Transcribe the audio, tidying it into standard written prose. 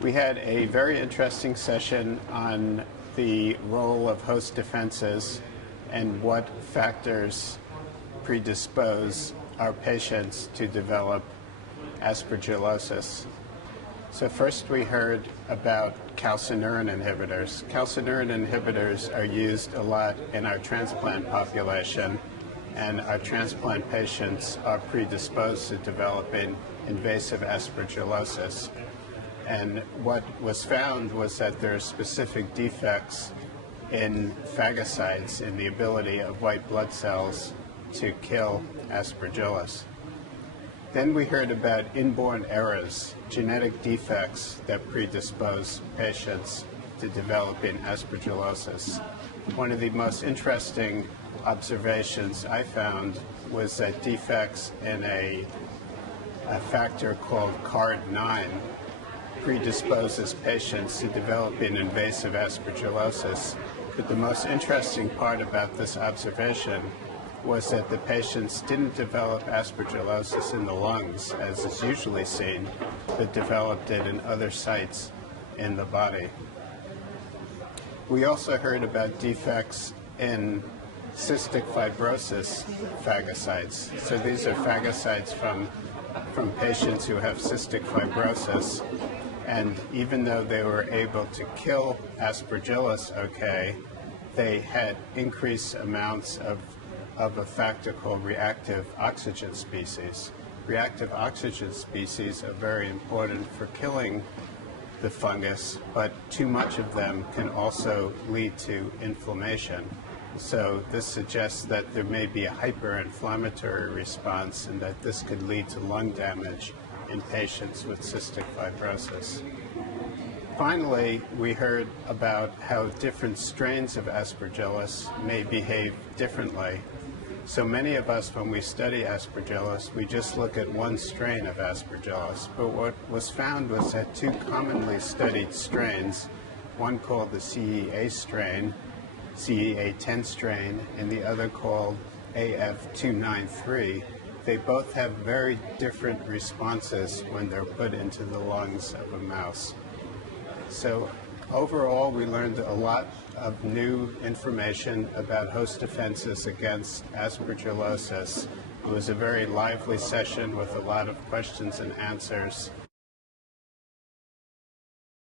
We had a very interesting session on the role of host defenses and what factors predispose our patients to develop aspergillosis. So first we heard about calcineurin inhibitors. Calcineurin inhibitors are used a lot in our transplant population, and our transplant patients are predisposed to developing invasive aspergillosis. And what was found was that there are specific defects in phagocytes, in the ability of white blood cells to kill aspergillus. Then we heard about inborn errors, genetic defects that predispose patients to developing aspergillosis. One of the most interesting observations I found was that defects in a factor called CARD9 predisposes patients to developing invasive aspergillosis. But the most interesting part about this observation was that the patients didn't develop aspergillosis in the lungs, as is usually seen, but developed it in other sites in the body. We also heard about defects in cystic fibrosis phagocytes. So these are phagocytes from patients who have cystic fibrosis. And even though they were able to kill aspergillus okay, they had increased amounts of a factor called reactive oxygen species. Reactive oxygen species are very important for killing the fungus, but too much of them can also lead to inflammation. So this suggests that there may be a hyperinflammatory response and that this could lead to lung damage in patients with cystic fibrosis. Finally, we heard about how different strains of aspergillus may behave differently. So many of us, when we study aspergillus, we just look at one strain of aspergillus. But what was found was that two commonly studied strains, one called the CEA strain, CEA10 strain, and the other called AF293, they both have very different responses when they're put into the lungs of a mouse. So overall, we learned a lot of new information about host defenses against aspergillosis. It was a very lively session with a lot of questions and answers.